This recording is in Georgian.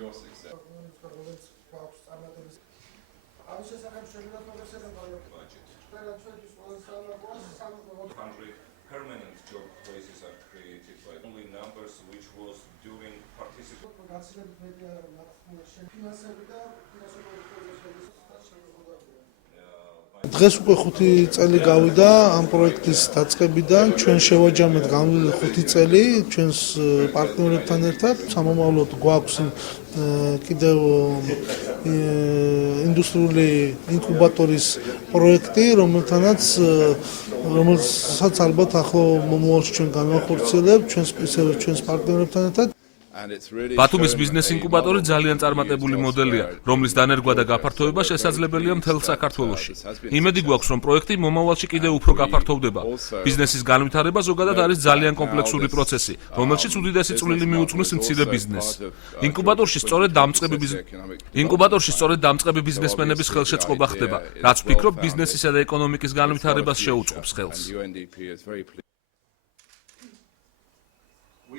your success? Permanent job places are created by only numbers which was during participation. დღეს უკვე 5 წელი გავიდა ამ პროექტის დაწყებიდან. ჩვენ შევაჯამეთ განვლილი 5 წელი ჩვენს პარტნიორებთან ერთად. სამომავლოდ გვაქვს კიდევ ინდუსტრიული ინკუბატორის პროექტი, რომელსაც ალბათ ახლა მომავალში ჩვენ განვახორციელებთ ჩვენს პარტნიორებთან ერთად. ბათუმის ბიზნეს ინკუბატორი ძალიან წარმატებული მოდელია, რომლის დანერგვა და გაფართოება შესაძლებელია მთელ საქართველოში. იმედი გვაქვს, რომ პროექტი მომავალში კიდევ უფრო გაფართოვდება. ბიზნესის განვითარება ზოგადად არის ძალიან კომპლექსური პროცესი, რომელშიც უდიდესი წვლილი მიუძღვის მცირე ბიზნესს. ინკუბატორში სწორედ დამწყები ბიზნესმენების ხელშეწყობა ხდება, რაც ვფიქრობ ბიზნესისა და ეკონომიკის განვითარებას შეუწყობს ხელს.